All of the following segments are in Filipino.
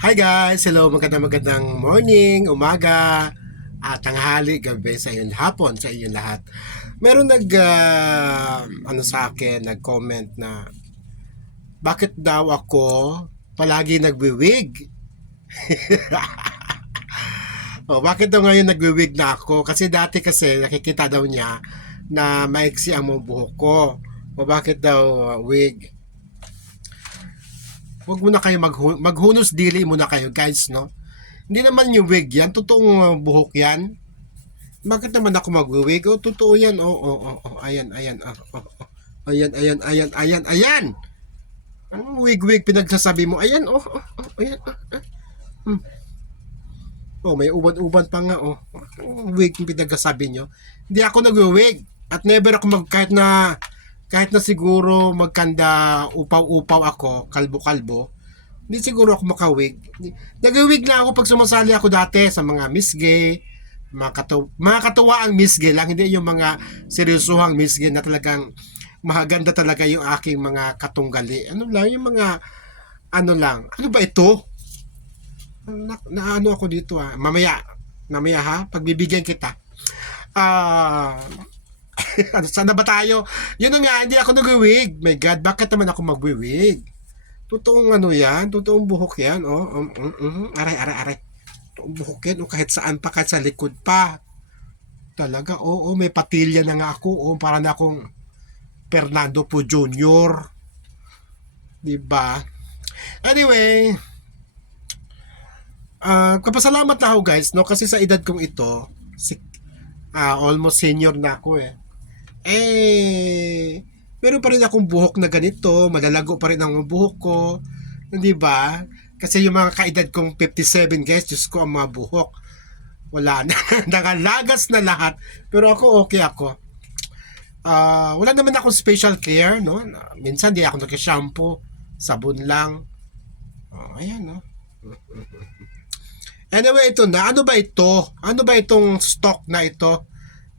Hi guys! Hello! Magandang magandang morning, umaga, at tanghali, gabi sa inyong hapon, sa inyong lahat. Meron nag, ah, ano sa akin, nag-comment na bakit daw ako palagi nagwiwig? o, bakit daw ngayon nagwiwig na ako? Kasi dati kasi nakikita daw niya na maiksi ang buhok ko. O bakit daw ah, wig? Huwag muna kayo maghu- maghunos dili muna kayo guys, no? Hindi naman yung wig yan, totoong uh, buhok yan. Bakit naman ako magwi-wig? Oh, totoo yan. Oh, oh, oh, oh. ayan, ayan, oh, oh, oh. Ayan, ayan, ayan, ayan, ayan. Ang wig-wig pinagsasabi mo. Ayan, oh, oh, oh ayan. Oh, ah. Hmm. oh, may uban-uban pa nga, oh. Wig yung pinagsasabi nyo. Hindi ako nagwi-wig. At never ako mag, kahit na kahit na siguro magkanda upaw-upaw ako, kalbo-kalbo, hindi siguro ako makawig. Nagawig na ako pag sumasali ako dati sa mga Miss Gay, mga, katu mga katuwaang Miss Gay lang, hindi yung mga seryosohang Miss Gay na talagang mahaganda talaga yung aking mga katunggali. Ano lang, yung mga, ano lang, ano ba ito? Na, na ano ako dito ah. Mamaya, mamaya ha, pagbibigyan kita. Ah, ano, sana ba tayo? Yun nga, hindi ako nagwiwig. My God, bakit naman ako magwiwig? Totoong ano yan, totoong buhok yan. Oh, um, um, um, aray, aray, aray. Totoong buhok yan. Oh, kahit saan pa, kahit sa likod pa. Talaga, oo, oh, may patilya na nga ako. Oh, para na akong Fernando po Jr. Diba? Anyway, ah kapasalamat na ako guys, no? Kasi sa edad kong ito, si, ah, almost senior na ako eh eh, meron pa rin akong buhok na ganito, malalago pa rin ang buhok ko, hindi ba? Kasi yung mga kaedad kong 57 guys, Diyos ko ang mga buhok, wala na, nakalagas na lahat, pero ako okay ako. Ah, wala naman akong special care, no? Minsan di ako nag-shampoo, sabon lang. Oh, ayan, no? Anyway, ito na. Ano ba ito? Ano ba itong stock na ito?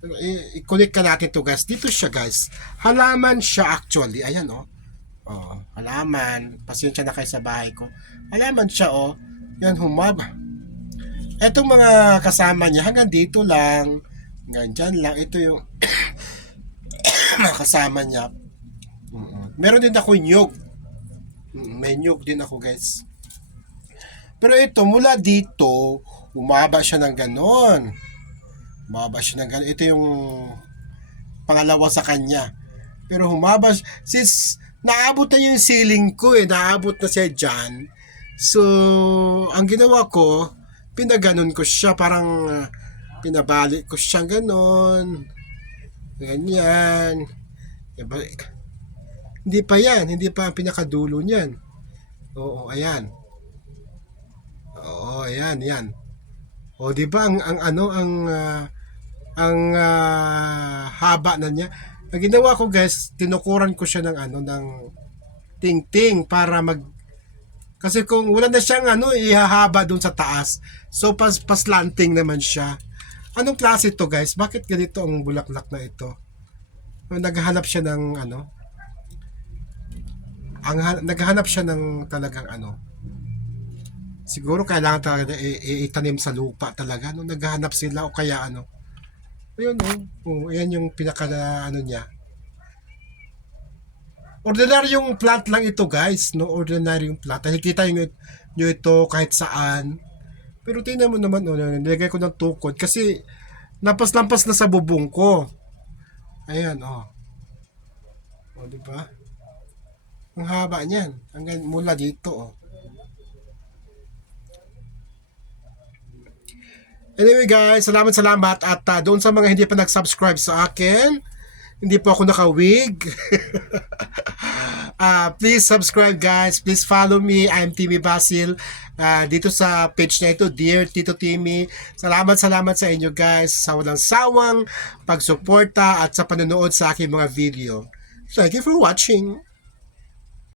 I- i-connect ka natin to guys. Dito siya guys. Halaman siya actually. Ayan oh. Oh, halaman. Pasensya na kayo sa bahay ko. Halaman siya oh. Yan humaba. Etong mga kasama niya hanggang dito lang. Hanggang dyan lang. Ito yung mga kasama niya. Meron din ako nyug. Mm, May nyug din ako guys. Pero ito, mula dito, umaba siya ng ganon. Humaba siya ng ganun. Ito yung pangalawa sa kanya. Pero humaba. Since naabot na yung ceiling ko eh. Naabot na siya dyan. So, ang ginawa ko, pinaganon ko siya. Parang uh, pinabalik ko siya ganon. Ganyan. Diba? Hindi pa yan. Hindi pa ang pinakadulo niyan. Oo, ayan. Oo, ayan, yan. O, di ba ang, ang ano ang ah, ang ah, haba na niya. Ang ginawa ko guys, tinukuran ko siya ng ano ng ting-ting para mag kasi kung wala na siyang ano ihahaba doon sa taas. So pas paslanting naman siya. Anong klase ito guys? Bakit ganito ang bulaklak na ito? Naghahanap siya ng ano? Ang ha- naghahanap siya ng talagang ano? Siguro kailangan talaga i- i- itanim sa lupa talaga no naghahanap sila o kaya ano Ayun oh. Oh, yan yung pinaka ano niya. Ordinaryong plant lang ito guys, no? Ordinaryong plant. Nakikita nyo, nyo ito kahit saan. Pero tingnan mo naman, oh, nilagay ko ng tukod kasi lampas-lampas na sa bubong ko. Ayan, oh. Oh, di? Ang haba niyan. Hanggang mula dito, oh. Anyway guys, salamat salamat at uh, doon sa mga hindi pa nag-subscribe sa akin, hindi po ako nakawig. uh, please subscribe guys, please follow me. I'm Timmy Basil. Uh, dito sa page na ito, Dear Tito Timmy. Salamat salamat sa inyo guys sa walang sawang pagsuporta at sa panonood sa aking mga video. Thank you for watching.